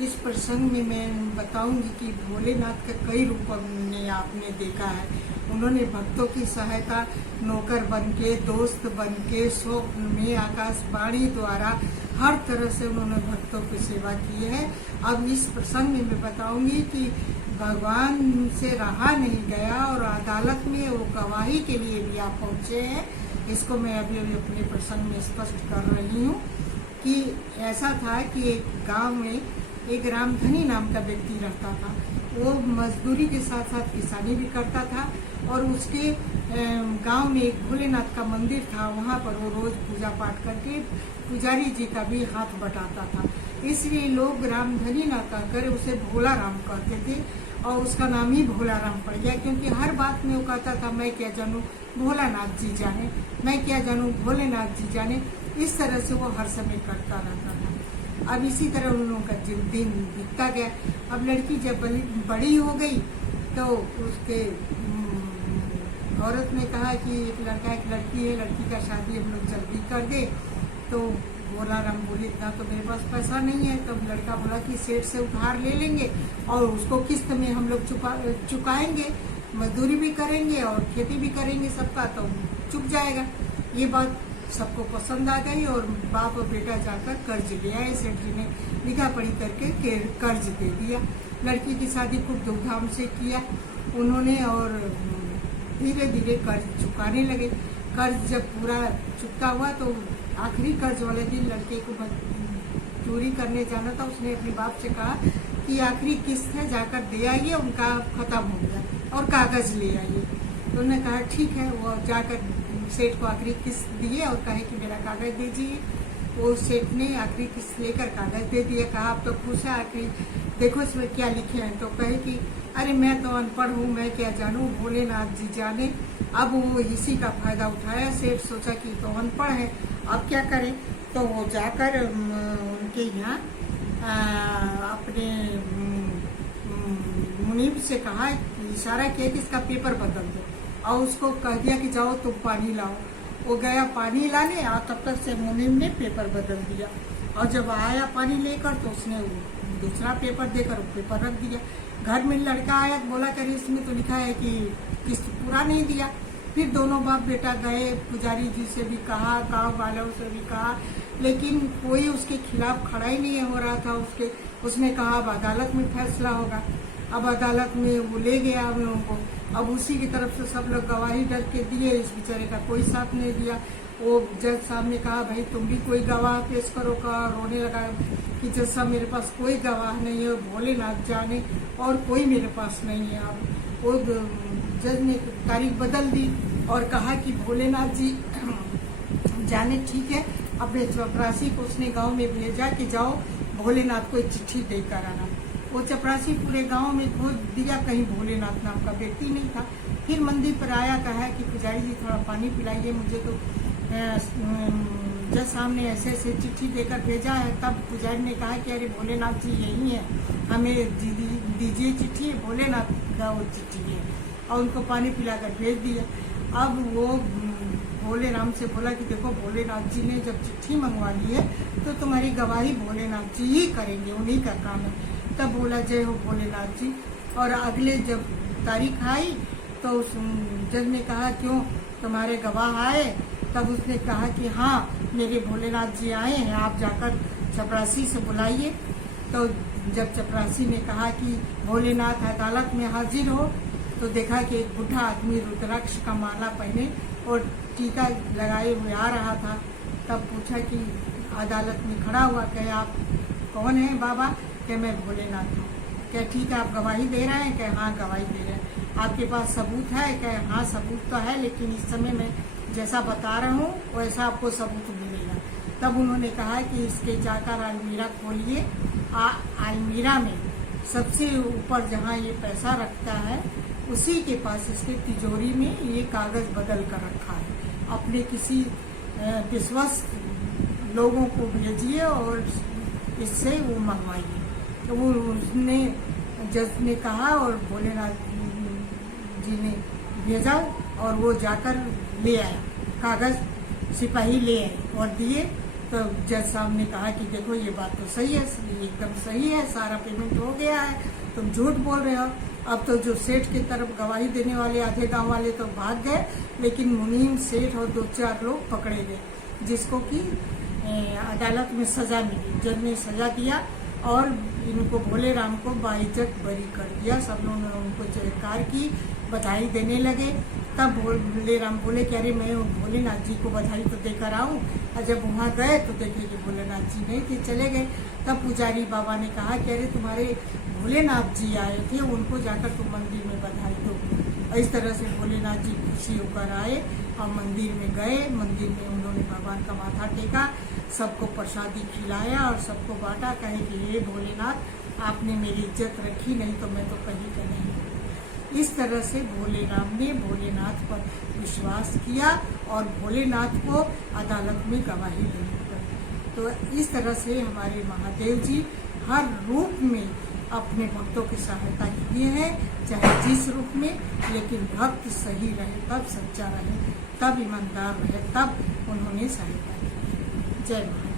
इस प्रसंग में मैं बताऊंगी कि भोलेनाथ का कई रूप हमने आपने देखा है। उन्होंने भक्तों की सहायता नौकर बनके, दोस्त बनके, स्वप्न में, आकाशवाणी द्वारा हर तरह से उन्होंने भक्तों की सेवा की है। अब इस प्रसंग में मैं बताऊंगी कि भगवान से रहा नहीं गया और अदालत में वो गवाही के लिए भी आप पहुंचे हैं। इसको मैं अभी अपने प्रसंग में स्पष्ट कर रही हूँ कि ऐसा था कि एक गांव में एक रामधनी नाम का व्यक्ति रहता था। वो मजदूरी के साथ साथ किसानी भी करता था और उसके गांव में एक भोलेनाथ का मंदिर था। वहाँ पर वो रोज पूजा पाठ करके पुजारी जी का भी हाथ बटाता था। इसलिए लोग रामधनी ना कहकर उसे भोला राम कहते थे और उसका नाम ही भोला राम पड़ गया, क्योंकि हर बात में वो कहता था मैं क्या जानूँ भोलानाथ जी जाने, मैं क्या जानूँ भोलेनाथ जी जाने। इस तरह से वो हर समय करता रहता था। अब इसी तरह उन लोगों का दिन बीतता गया। अब लड़की जब बड़ी हो गई तो उसके औरत ने कहा कि एक लड़का एक लड़की है, लड़की का शादी हम लोग जल्दी कर दे। तो भोला राम बोले इतना तो मेरे पास पैसा नहीं है। तब लड़का बोला कि सेठ से उधार ले लेंगे और उसको किस्त में हम लोग चुकाएंगे, मजदूरी भी करेंगे और खेती भी करेंगे सबका, तो चुक जाएगा। ये बात सबको पसंद आ गई और बाप और बेटा जाकर कर्ज ले आए। सेठ जी ने लिखा पढ़ी करके कर्ज दे दिया। लड़की की शादी खूब धूमधाम से किया उन्होंने और धीरे धीरे कर्ज चुकाने लगे। कर्ज जब पूरा चुकता हुआ तो आखिरी कर्ज वाले दिन लड़के को चोरी करने जाना था। उसने अपने बाप से कहा कि आखिरी किस्त है, जाकर दे आइए, उनका खत्म हो गया और कागज ले आइए। तो उन्होंने कहा ठीक है। वो जाकर सेठ को आखिरी किस्त दिए और कहे कि मेरा कागज दीजिए। वो सेठ ने आखिरी किस्त लेकर कागज दे दिया। कहा आप तो खुश है, आखिरी देखो इसमें क्या लिखे हैं। तो कहे कि अरे मैं तो अनपढ़ हूँ, मैं क्या जानूँ, भोलेनाथ जी जाने। अब वो इसी का फायदा उठाया। सेठ सोचा कि तो अनपढ़ है, अब क्या करें। तो वो जाकर उनके यहाँ अपने मुनीब से कहा, इशारा किया कि इसका पेपर बदल दो और उसको कह दिया कि जाओ तुम पानी लाओ। वो गया पानी लाने और तब तक से मुनीब ने पेपर बदल दिया। और जब आया पानी लेकर तो उसने दूसरा पेपर देकर वो पेपर रख दिया। घर में लड़का आया तो बोला करे इसमें तो लिखा है कि किस्त पूरा नहीं दिया। फिर दोनों बाप बेटा गए, पुजारी जी से भी कहा, गांव वालों से भी कहा, लेकिन कोई उसके खिलाफ खड़ा ही नहीं हो रहा था। उसने कहा अब अदालत में फैसला होगा। अब अदालत में वो ले गया उन लोगों को। अब उसी की तरफ से सब लोग गवाही डर के दिए, इस बेचारे का कोई साथ नहीं दिया। वो जज साहब ने कहा भाई तुम भी कोई गवाह पेश करो। का रोने लगा कि जज साहब मेरे पास कोई गवाह नहीं है, भोलेनाथ जाने और कोई मेरे पास नहीं है। अब वो जज ने तारीख बदल दी और कहा कि भोलेनाथ जी जाने ठीक है। अपने चपरासी को उसने गांव में भेजा कि जाओ भोलेनाथ को एक चिट्ठी देकर आना। वो चपरासी पूरे गांव में खोज दिया, कहीं भोलेनाथ नाम का व्यक्ति नहीं था। फिर मंदिर पर आया, कहा कि पुजारी जी थोड़ा पानी पिलाइए, मुझे तो जज साहब ने ऐसे ऐसे चिट्ठी देकर भेजा है। तब पुजारी ने कहा कि अरे भोलेनाथ जी यही है, हमें दीजिए चिट्ठी, भोलेनाथ का वो चिट्ठी है। और उनको पानी पिलाकर भेज दिया। अब वो भोले राम से बोला कि देखो भोलेनाथ जी ने जब चिट्ठी मंगवा ली है तो तुम्हारी गवाही भोलेनाथ जी ही करेंगे, उन्हीं का काम है। तब बोला जय हो भोलेनाथ जी। और अगले जब तारीख आई तो उस जज ने कहा क्यों तुम्हारे गवाह आए? तब उसने कहा कि हाँ मेरे भोलेनाथ जी आए हैं, आप जाकर चपरासी से बुलाइए। तो जब चपरासी ने कहा कि भोलेनाथ अदालत में हाजिर हो तो देखा कि एक बूढ़ा आदमी रुद्राक्ष का माला पहने और टीका लगाए हुए आ रहा था। तब पूछा कि अदालत में खड़ा हुआ, कहे आप कौन हैं बाबा? कि मैं भोलेनाथ हूँ। क्या ठीक है आप गवाही दे रहे हैं? कि हाँ गवाही दे रहे हैं। आपके पास सबूत है? कि हाँ सबूत तो है, लेकिन इस समय मैं जैसा बता रहा हूँ वैसा आपको सबूत मिलेगा। तब उन्होंने कहा कि इसके जाकर अलमीरा खोलिए। अलमीरा में सबसे ऊपर जहाँ ये पैसा रखता है उसी के पास इसके तिजोरी में ये कागज बदल कर रखा है। अपने किसी विश्वस्त लोगों को भेजिए और इससे वो मंगवाइए। तो वो उसने जज ने कहा और भोलेनाथ जी ने भेजा और वो जाकर ले आया कागज, सिपाही ले आए और दिए तो जज साहब ने कहा कि देखो ये बात तो सही है, ये एकदम सही है, सारा पेमेंट हो गया है, तुम झूठ बोल रहे हो। अब तो जो सेठ की तरफ गवाही देने वाले आधे गांव वाले तो भाग गए, लेकिन मुनीम, सेठ और 2-4 लोग पकड़े गए, जिसको कि अदालत में सजा मिली। जज ने सजा दिया और इनको भोले राम को बाइज्जत बरी कर दिया। सब लोगों ने उनको जयकार की, बधाई देने लगे। तब भोले राम बोले कि अरे मैं भोलेनाथ जी को बधाई तो देकर आऊं। और जब वहाँ गए तो देखे कि भोलेनाथ जी नहीं थे, चले गए। तब पुजारी बाबा ने कहा कि अरे तुम्हारे भोलेनाथ जी आए थे, उनको जाकर तुम मंदिर में बधाई दो। इस तरह से भोलेनाथ जी खुशी होकर आए और मंदिर में गए। मंदिर में उन्होंने भगवान का माथा टेका, सबको प्रसादी खिलाया और सबको बांटा। कहे कि हे भोलेनाथ, आपने मेरी इज्जत रखी, नहीं तो मैं तो कहीं का नहीं। इस तरह से भोले राम ने भोलेनाथ पर विश्वास किया और भोलेनाथ को अदालत में गवाही देनी पड़ी। तो इस तरह से हमारे महादेव जी हर रूप में अपने भक्तों की सहायता किए हैं, चाहे जिस रूप में, लेकिन भक्त सही रहे तब, सच्चा रहे तब, ईमानदार रहे तब उन्होंने सहायता की। जय माता।